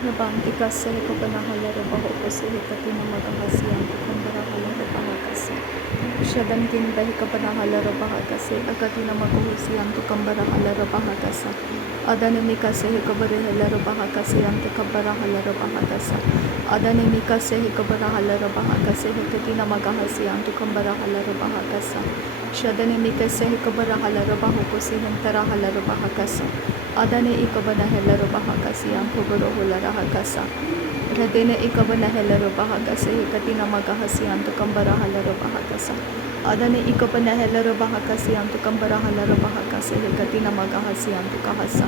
Nabanti kasi ko panahalaro baho kasi hikati na magahasiyan ko kung barahalaro baha kasi. Shadan kin bahi ka panahalaro baha kasi agati na maguhusiyan to kang barahalaro baha kasi. Adane mi kasi hikabarhalaro baha kasi ante kabarahalaro baha kasi. Adane mi kasi hikabarhalaro baha kasi hikati na magahasiyan to kang barahalaro baha kasi. Shadane mi kasi hikabarhalaro baho kasi hintarahalaro baha kasi. Adane ikabana helaro bahakasi ang kuburo hulara hakasa. Radene ikabana helaro bahakasi hikatina magahasi ang tukambara halaro bahakasa. Adane ikabana helaro bahakasi ang tukambara halaro bahakasi hikatina magahasi ang tukahasa.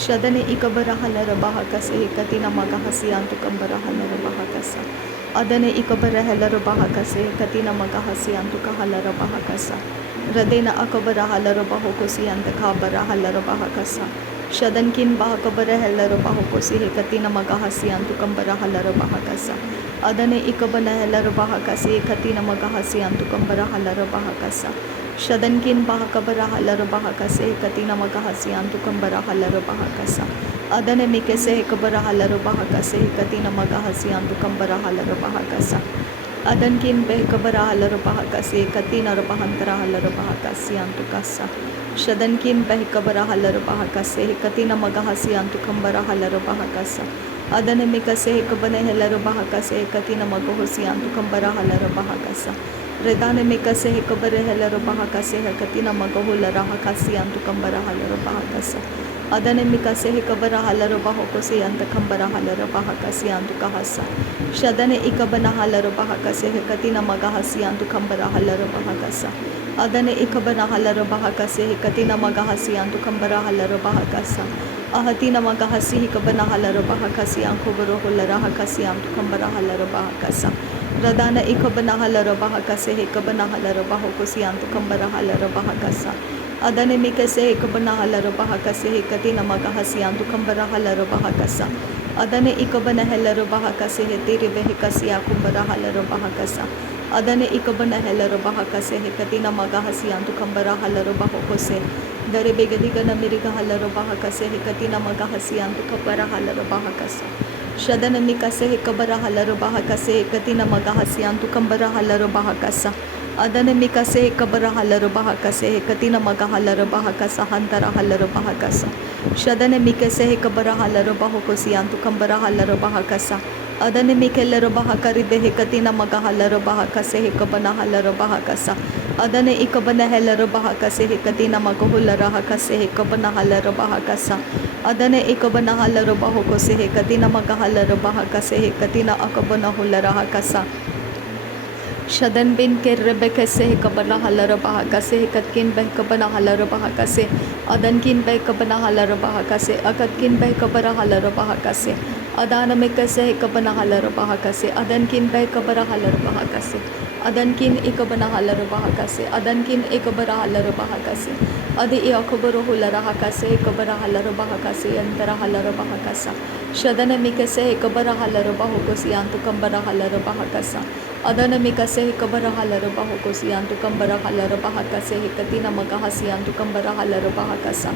Shadane ikabara halaro bahakasi hikatina magahasi ang tukambara halaro bahakasa. Adane ikabara helaro bahakasi hikatina magahasi ang tukahalaro bahakasa. Radena akabara halaro bahukusi ang tukabara halaro bahakasa. Shadankin bahakabara helaro bahukusi hikatina magahasi ang tukambara halaro bahakasa. Adane ikabana helaro bahakasi hikatina magahasi ang tukambara halaro bahakasa. Shadankin bahakabara halaro bahakasi hikatina magahasi ang tukambara halaro bahakasa. Adane mikese hikabara halaro bahakasi hikatina magahasi ang tukambara halaro bahakasa. Adankin behikabara halaro bahakasi hikatina rabahantara halaro bahakasi ang tukasa. Shadankin bahikabara halaro bahakase hikatina magahasi ang tukambara halaro bahakasa. Adane mikase hikabana helaro bahakase hikatina magahusi ang tukambara halaro bahakasa. Redane mikase hikabara helaro bahakase hikatina magahulara hakasi ang tukambara halaro bahakasa. Adane mikase hikabara halaro bahukusi ang tukambara halaro bahakasi ang tukahasa. Shadane ikabana halaro bahakase hikatina magahasi ang tukambara halaro bahakasa. Adane ikabana halaro bahakasi hikatina magahasi ang tukambara halaro bahakasa. Ahatina magahasi hikabana halaro bahakasi ang kuburo hulara hakasi ang tukambara halaro bahakasa. Radana ikabana halaro bahakasi hikabana halaro bahukusi ang tukambara halaro bahakasa. Adane mikase hikabana halaro bahakasi hikatina magahasi ang tukambara halaro bahakasa. Adane ikabana helaro bahakasi hetiri behikasi akumbara halaro bahakasa. Adane ikabana helaro bahakase hikatina magahasi ang tukambara halaro bahokose. Dare begadiga na miriga halaro bahakase hikatina magahasi ang tukambara halaro bahakasa. Shadana mikase hikabara halaro bahakase hikatina magahasi ang tukambara halaro bahakasa. Adane mikase hikabara halaro bahakase hikatina magahalaro bahakasa hantara halaro bahakasa. Shadane mikase hikabara halaro bahokosi ang tukambara halaro bahakasa. Adane mikelaro bahakari behikatina magahalaro bahakase hikabana halaro bahakasa. Adane ikabana helaro bahakase hikatina magahulara hakase hikabana halaro bahakasa. Adane ikabana halaro bahokose hikatina magahalaro bahakase hikatina akabana hulara hakasa. Shadan bin ke rebekase hikabana halaro bahakase hikatkin behikabana halaro bahakase. Adankin behikabana halaro bahakase akatkin behikabara halaro bahakase. Adana mikase hikabana halaro bahakase. Adankin behikabara halaro bahakase. Adankin ikabana halaro bahakase. Adankin ikabara halaro bahakase. Adi iakabaro hulara hakase hikabara halaro bahakase antara halaro bahakasa. Shadana mikase hikabara halaro bahukosi antukambara halaro bahakasa. Adana mikase hikabara halaro bahukosi antukambara halaro bahakase hikatina magahasi antukambara halaro bahakasa.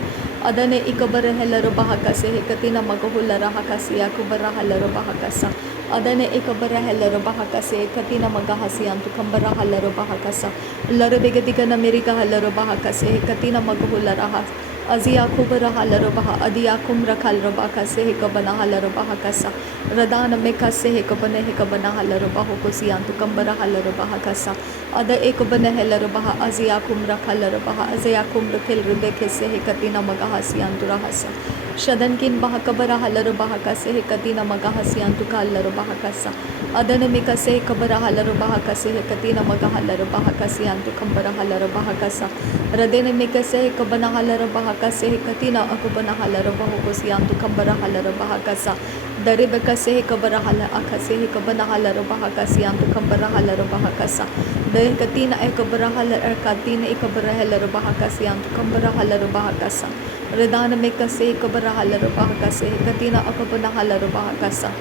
Adane ikabara halaro bahakase hikatina magahulara hakasi akubara halaro bahakasa. Adane ikabara halaro bahakase hikatina magahasi antukambara halaro bahakasa. Laro begadiga na miriga halaro bahakase hikatina magahulara Azia kubara halaro baha adia kumra kalro bahakase hikabana halaro bahakasa. Radana mekase hikabana hikabana halaro bahukosi antukambara halaro bahakasa. Ada ekabana halaro baha azia kumra kalro baha azia kumra kelro bekese hikatina magahasi anturahasa. Shadankin bahakabara halaro bahakase hikatina magahasi antukalaro bahakasa. Adana mikase hikabara halaro bahakase hikatina magahalaro bahakasi antukambara halaro bahakasa. Radena mikase hikabana halaro bahakase hikatina akubana halaro bahukosi antukambara halaro bahakasa. Dari bekase hikabara hala akase hikabana halaro bahakasi antukambara halaro bahakasa. Dari hikatina ekabara halaro katina ikabara halaro bahakasi antukambara halaro bahakasa. Redana mikase hikabara halaro bahakase hikatina akubana halaro bahakasa.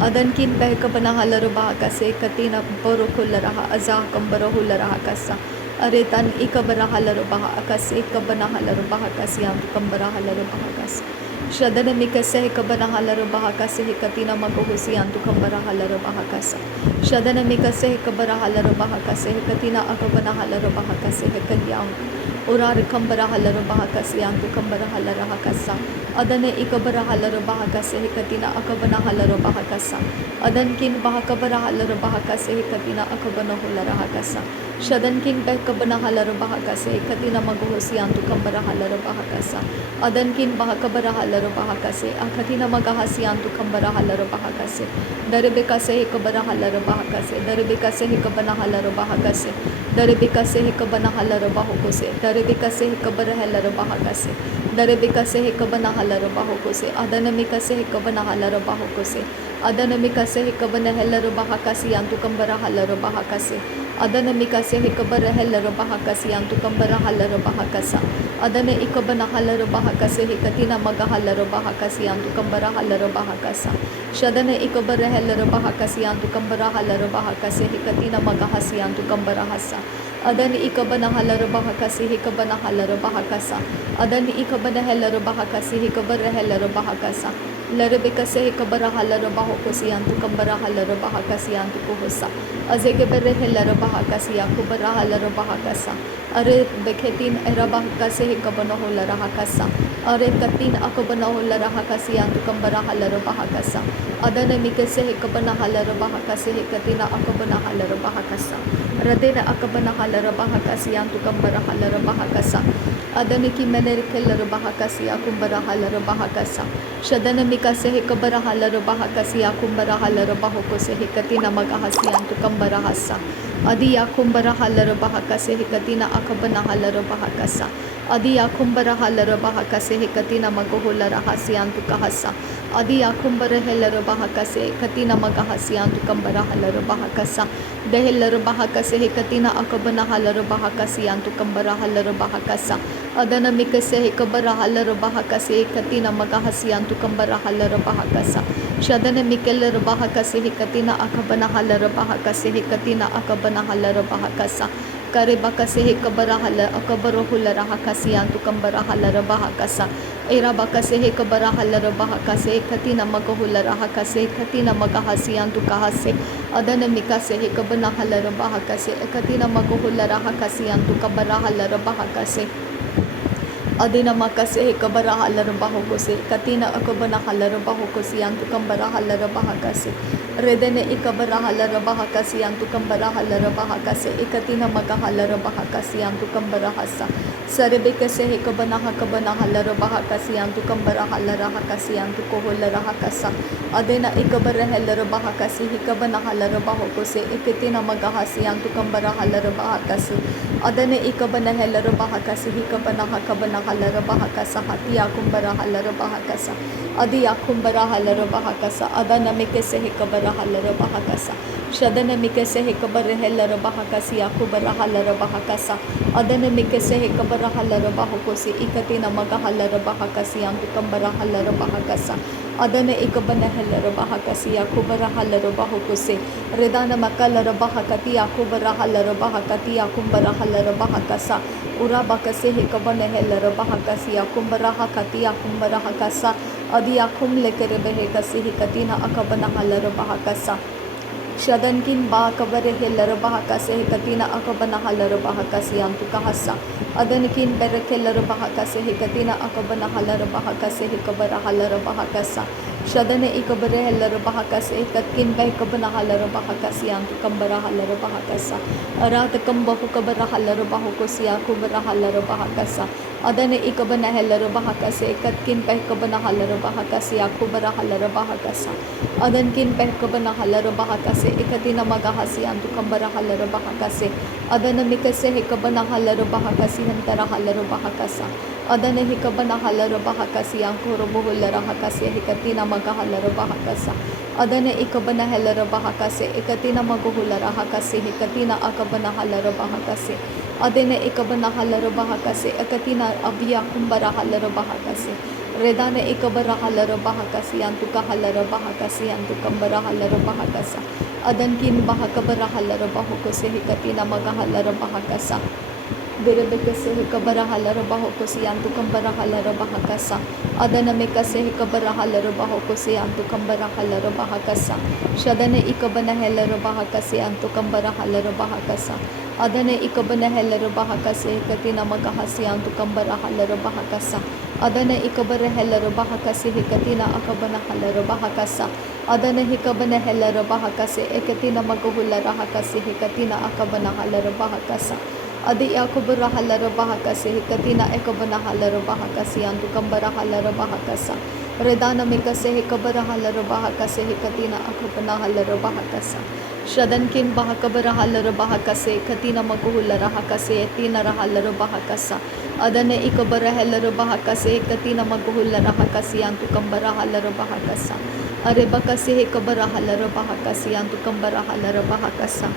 Adankin behikabana halaro bahakase hikatina borokularaha azah kambara hularaha kasa. Aretan ikabara halaro baha akase ikabana halaro bahakasi antukambara halaro bahakasa. Shadana mikase hekabana halaro bahakase hekatina magohusi antu kambara halaro bahakasa. Shadana mikase hekabara halaro bahakase hekatina akabana halaro bahakase hekanyang. Urar kambara halaro bahakase antu kambara halara hakasa. Adane ikabara halaro bahakase hekatina akabana halaro bahakasa. Adankin bahakabara halaro bahakase hekatina akabana hulara hakasa. Shadankin behkabana halaro bahakase hekatina magohusi antu kambara halaro bahakasa. Adankin bahakabara halaro bahakase akatina magahasi antu kambara halaro bahakase daribekase hekabara halaro bahakase daribekase hekabana halaro bahakase daribekase hekabana halaro bahokose daribekase hekabara halaro bahakase daribekase hekabana halaro bahokose adanamikase hekabana halaro bahokose adanamikase hekabana halaro bahakase antu kambara halaro bahakase adanamikase hekabara halaro bahakase antu kambara halaro bahakasa adane ikabana halaro bahakase hekatina maga halaro bahakase antu kambara halaro bahakasa shadane ikabara halaro bahakase antu kambara halaro bahakase hekatina maga hasi antu kambara hasa adane ikabana halaro bahakase hekabana halaro bahakasa adane ikabana halaro bahakase hekabara halaro bahakasa larabekase hekabara halaro bahokose antu kambara halaro bahakase antu kohosa azegebere halaro bahakase yakubara halaro bahakasa are beketin erabahakase hekabana holara hakasa are katin akabana holara hakase antu kambara halaro bahakasa adane mikase hekabana halaro bahakase hekatina akabana halaro bahakasa radena akabana halaro bahakase antu kambara halaro bahakasa adane ki menere kelaro bahakase akumbara halaro bahakasa shadana mikase hekabara halaro bahakase akumbara halaro bahokose hekatina magahasi antu kambara hasa adi yakumbara halaro bahakase hekatina akabana halaro bahakasa adi yakumbara halaro bahakase hekatina magoholara hasi antu kahasa adi yakumbara helaro bahakase hekatina magahasi antu kambara halaro bahakasa dehellaro bahakase hekatina akabana halaro bahakase antu kambara halaro bahakasa adana mikase hekabara halaro bahakase hekatina magahasi antu kambara halaro bahakasa shadana mikellaro bahakase hekatina akabana halaro bahakase hekatina akabana halaro bahakasa kare bakase hekabara hala akabaro hulara hakasi antu kambara halaro bahakasa era bakase hekabara halaro bahakase hekatina magahulara hakase hekatina magahasi antu kahase adana mikase hekabana halaro bahakase hekatina magahulara hakasi antu kambara halaro bahakase adina makase hekabara halaro bahokose katina akabana halaro bahokose antu kambara halaro bahakase redene ikabara halaro bahakase antu kambara halaro bahakase ekatina maga halaro bahakase antu kambara hasa sarebekase hekabana hakabana halaro bahakase antu kambara halaro hakase antu koholara hakasa adena ikabara halaro bahakase hekabana halaro bahokose ekatina maga hasi antu kambara halaro bahakase adane ikabana halaro bahakase hekabana hakabana halaro bahakasa hati akumbara halaro bahakasa adi akumbara halaro bahakasa adana mikase hekabara halaro bahakasa shadana mikase hekabara halaro bahakasi akubara halaro bahakasa adana mikase hekabara halaro bahokose ikatina maga halaro bahakasi antu kambara halaro bahakasa adana ikabana halaro bahakasi akubara halaro bahokose redana makalaro bahakati akubara halaro bahakati akumbara halaro bahakasa ura bakase hekabana halaro bahakasi akumbara hakati akumbara hakasa adi akum lekere behekasi hekatina akabana halaro bahakasa shadankin bahakabare helaro bahakase hekatina akabana halaro bahakasi antu kahasa adankin berekelaro bahakase hekatina akabana halaro bahakase hekabara halaro bahakasa shadane ikabare helaro bahakase hekatkin behkabana halaro bahakasi antu kambara halaro bahakasa arat kambahu kabara halaro bahukosi akubara halaro bahakasa adane ikabana helaro bahakase hekatkin behkabana halaro bahakasi akubara halaro bahakasa adankin behkabana halaro bahakase ekatina magahasi antu kambara halaro bahakase adana mikase hekabana halaro bahakasi hantara halaro bahakasa adana hekabana halaro bahakasi ankoro bohulara hakase hekatina magahalaro bahakasa adana ikabana halaro bahakase ekatina magohulara hakase hekatina akabana halaro bahakase adana ikabana halaro bahakase ekatina abya kumbara halaro bahakase redana ikabara halaro bahakasi antu kahalaro bahakasi antu kambara halaro bahakasa adankin bahakabara halaro bahokose hekatina maga halaro bahakasa Derebekese Kabarahalara Kosiantu Kambarahalara Bahakasa, Adanamekase Kabarahalara Kosiantu Kambarahalara Bahakasa, Shadane Ikabana Helara Bahakase Antu Kambarahalara Bahakasa, Adane Ikabana Helara Bahakase Katina Magahasi Antu Kambarahalara Bahakasa, Adane Ikabara Helara Bahakase Katina Akabana Halara Bahakasa, Adane Hikabana Helara Bahakase Ekatina Magahulara Hakase Katina Akabana Halara Bahakasa. Adi Yakubura Halara Bahakase, Katina Ekabana Halara Bahakasi, and Tukambara Halara Bahakasa, Redana Mikase, Kabara Halara Bahakase, Katina Akabana Halara Bahakasa, Shadankin Bahakabara Halara Bahakase, Katina Makuhulara Hakase, Tina Halara Bahakasa, Adane Ikabara Halara Bahakase, Katina Makuhulara Hakasi, and Tukambara Halara Bahakasa, Arebakase, Kabara Halara Bahakasi, and Tukambara Halara Bahakasa.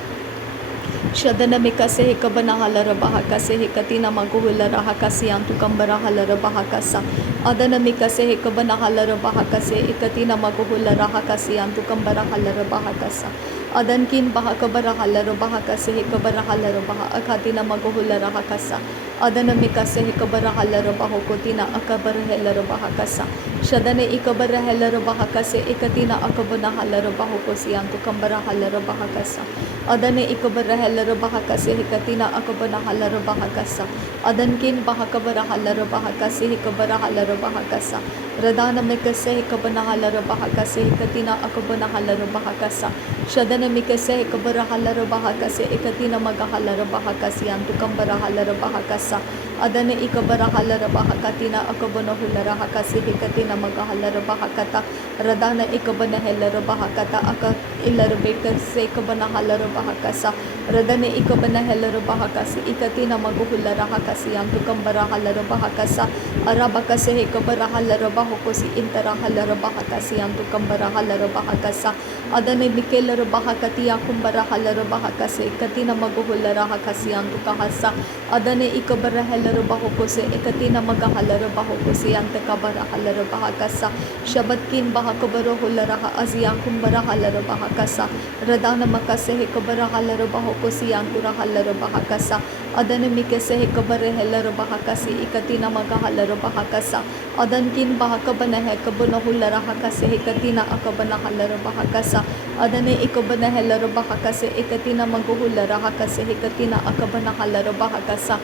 Shadana Mikase Kabana Halara Bahakase Katina Maguhulara Hakasi Antu Kambara Halara Bahakasa Adana Mikase Kabana Halara Bahakase Ikatina Maguhulara Hakasi Antu Kambara Halara Bahakasa Adankin Bahakabara Halara Bahakase Kabara Halara Bahakatina Maguhulara Hakasa Adana Mikase Kabara Halara Bahokotina Akabara Helara Bahakasa Shadane Ikabara Helara Bahakase Ikatina Akabana Halara Bahokosi Antu Kambara Halara Bahakasa Adane Ikabara Halara Bahakase Hikatina Akabana Halara Bahakasa Adankin Bahakabara Halara Bahakase Hikabara Halara Bahakasa Radana Mikase Hikabana Halara Bahakase Hikatina Akabana Halara Bahakasa Shadana Mikase Hikabara Halara Bahakase Ikatina Magahalara Bahakasi Antu Kambara Halara Bahakasa Adane Ikabara Halara Bahakatina Akabana Hulara Hakase Hikatina Magahalara Bahakata Radana Ikabana Helara Bahakata Aka Ilara Bekase Kabana Halara Bahakasa Radane Ikabana Helara Bahakasi Ikatina Maguhulara Hakasi Antu Kambara Halara Bahakasa Arabakase Hikabara Halara Bahokosi Intara Halara Bahakasi Antu Kambara Halara Bahakasa Adane Mikelara Bahakati Akumbara Halara Bahakase Katina Maguhulara Hakasi Antu Kahasa Adane Ikabara Halara Bahokose Ekatina Magahalara Bahokose Antakabara Halara Bahakasa Shabatkin Bahakabara Hulara Azia Kumbara Halara Bahakasa Radana Makase Hekabara Halara Bahokosi Ankura Halara Bahakasa Adane Mikase Hekabare Halara Bahakasi Ikatina Magahalara Bahakasa Adankin Bahakabana Hekabana Hulara Hakase Hekatina Akabana Halara Bahakasa Adane Ikabana Halara Bahakase Ekatina Maguhulara Hakase Hekatina Akabana Halara Bahakasa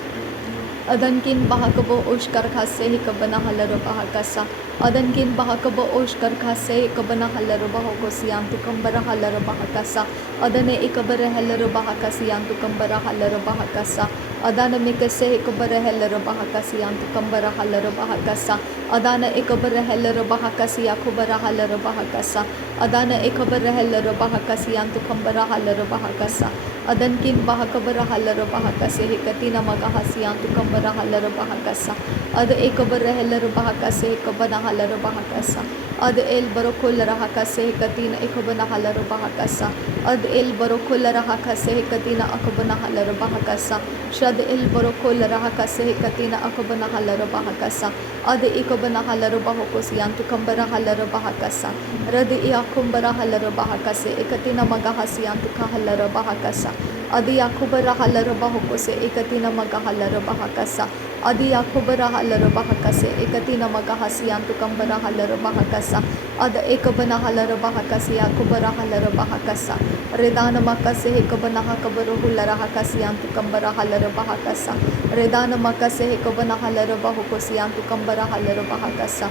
Adankin Bahakabo Oshkar Khase Hikabana Halara Bahakasa Adankin Bahakabo Oshkar Khase Hikabana Halara Bahokosi Antu Kambara Halara Bahakasa Adane Ikabara Halara Bahakasi Antu Kambara Halara Bahakasa Adana Mikase Hikabara Halara Bahakasi Antu Kambara Halara Bahakasa Adana Ikabara Halara Bahakasi Akubara Halara Bahakasa Adana Ikabara Halara Bahakasi Antu Kambara Halara Bahakasa Adankin Bahakabara Halara Bahakase Hikatina Magahasi Antu Kambara Halara Bahakasa Ada Ekabara Halara Bahakase Hikabana Halara Bahakasa Ada El Barokulara Hakase Hikatina Ekabana Halara Bahakasa Ada El Barokulara Hakase Hikatina Akabana Halara Bahakasa Shad El Barokulara Hakase Hikatina Akabana Halara Bahakasa Ada Ekabana Halara Bahokosi Antu Kambara Halara Bahakasa Radi Iakumbara Halara Bahakase Ekatina Magahasi Antu Kahalara Bahakasa Adi Yakubara Halara Bahokose Ekatina Magahalara Bahakasa Adi Yakubara Halara Bahakase Ekatina Magahasi Antu Kambara Halara Bahakasa Ada Ekabana Halara Bahakasi Yakubara Halara Bahakasa Redana Makase Hekabana Hakabara Hulara Hakasi Antu Kambara Halara Bahakasa Redana Makase Hekabana Halara Bahokosi Antu Kambara Halara Bahakasa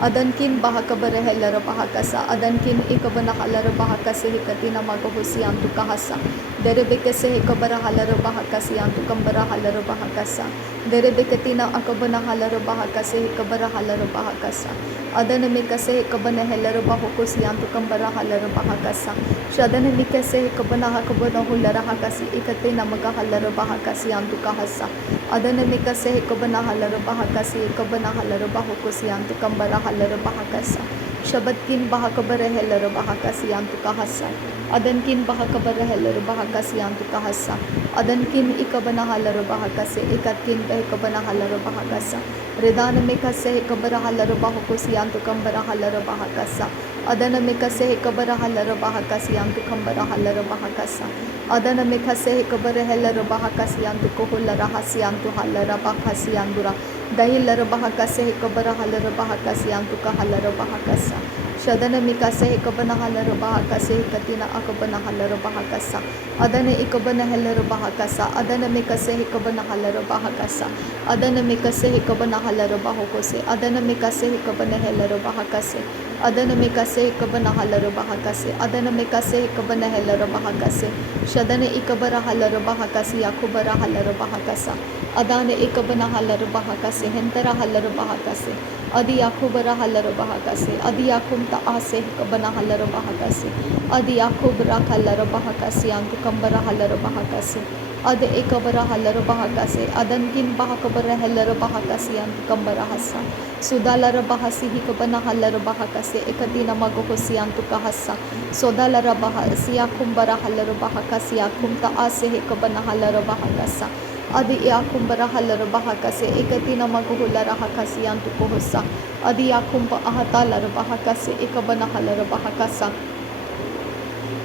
Adankin Bahakabara Helara Bahakasa Adankin Ikabana Halara Bahakase Hikatina Magahusi Antu Kahasa Derebekase Hekabara Halara Bahakasi Antu Kambara Halara Bahakasa Derebekatina Akabana Halara Bahakase Hekabara Halara Bahakasa Adana Mikase Hekabana Helara Bahokosi Antu Kambara Halara Bahakasa Shadana Mikase Hekabana Hakabana Hulara Hakasi Ikatina Magahalara Bahakasi Antu Kahasa Adana Mikase Hekabana Halara Bahakasi Hekabana Halara Bahokosi Antu Kambara Halara Bahakasa Shabatkin Bahakabara Helara Bahakasi Antu Kahasa Adankin Bahakabara Helara Bahakasi Antu Kahasa Adankin Ikabana Halara Bahakase Ikatkin Behekabana Halara Bahakasa Redana Mikase Hekabara Halara Bahokosi Antu Kambara Halara Bahakasa Adana mikase hekabara halara bahakasi yantu kambara halara bahakasa. Adana mikase hekabara halara bahakasi yantu kohola rahasi yantu halara bahakasi yandura. Dahilara bahakase hekabara halara bahakasi yantu kahalara bahakasa. Shadana mikase hekabana halara bahakase hekatina akabana halara bahakasa. Adana ikabana halara bahakasa. Adana mikase hekabana halara bahakasa. Adana mikase hekabana halara bahokose. Adana mikase hekabana halara bahakase. Adana mikase hekabana halara bahakase. Adana mikase hekabana halara bahakase. Shadana ikabara halara bahakase yakubara halara bahakasa. Adana ikabana halara bahakase hentara halara bahakase. Adi yakubara halara bahakase. Adi yakumta ase hekabana halara bahakase. Adi yakubara halara bahakase yantu kambara halara bahakase. Ad ekabara halara bahakase. Adankin bahakabara halara bahakase yantu kambara hasa. Sudalara bahasi hikabana halara bahakase. Ekatina magohosi yantu kahasa. Sodalara bahasi yakumbara halara bahakase yakumta ase hekabana halara bahakasa. Adi yakumbara halara bahakase. Ekatina magohulara hakasi yantu kohosa. Adi yakumba ahatalara bahakase. Ekabana halara bahakasa.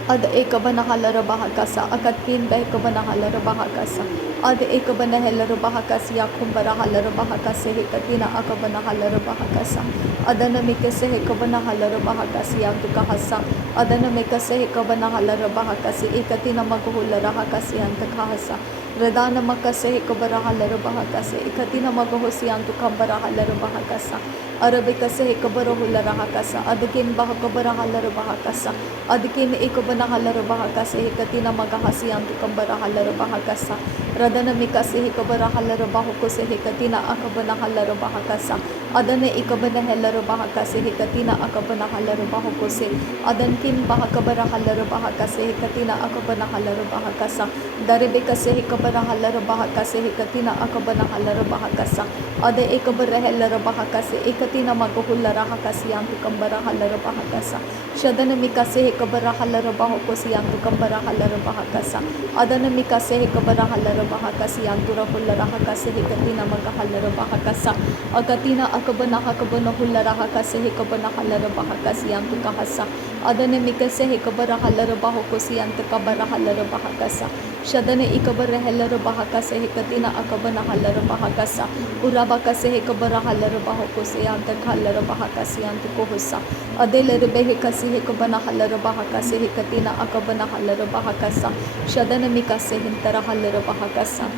Ad ekabana halara bahakasa. Akatin behekabana halara bahakasa. Ad ekabana halara bahakasi yakumbara halara bahakase. Hekatina akabana halara bahakasa. Adana mikase hekabana halara bahakasi yantu kahasa. Adana mikase hekabana halara bahakasi. Ekatina magohulara hakasi yantu kahasa. Radana makase hekabara halara bahakase. Ekatina magohosi yantu kambara halara bahakasa. Arabikase hekabara hulara hakasa. Adkin bahakabara halara bahakasa. Adkin ekabana halara bahakase. Hekatina magahasi yantu kambara halara bahakasa. Radana mikase hekabara halara bahokose. Hekatina akabana halara bahakasa. Adana ekabana halara bahakase. Hekatina akabana halara bahokose. Adankin bahakabara halara bahakase. Hekatina akabana halara bahakasa. Daribikase hekabara halara bahakase. Hekatina akabana halara bahakasa. Ada ekabara halara bahakase. Ekatina magohulara hakasi yantu kambara halara bahakasa. Shadana mikase hekabara halara bahokose yantu kambara halara bahakasa. Adana mikase hekabara halara bahakasi yantu rahulara hakase. Hekatina magahalara bahakasa. Agatina akabana hakabana hulara hakase. Hekabana halara bahakasi yantu kahasa. Adana mikase hekabara halara bahokose yantu kabara halara bahakasa. Shadana ikabara halara bahakase. Hekatina akabana halara bahakasa. Urabakase hekabara halara bahokose yantu halara bahakasi yantu kohosa. Adelere behekasi hekabana halara bahakase. Hekatina akabana halara bahakasa. Shadana mikase hintara halara bahakasa.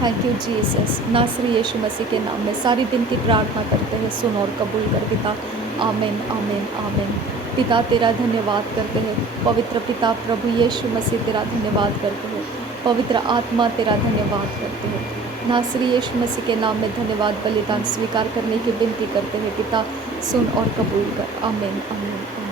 Thank you Jesus. नासरी यीशु मसीह के नाम में सारी विनती प्रार्थना करते हैं, सुन और कबूल कर पिता। आमीन आमीन आमीन। पिता तेरा धन्यवाद करते हैं, पवित्र पिता प्रभु यीशु मसीह तेरा धन्यवाद करते हैं, पवित्र आत्मा तेरा धन्यवाद करते हैं। नासरी यीशु मसीह के नाम में धन्यवाद बलिदान स्वीकार करने की विनती करते हैं पिता, सुन और कबूल कर। आमीन आमीन आमीन।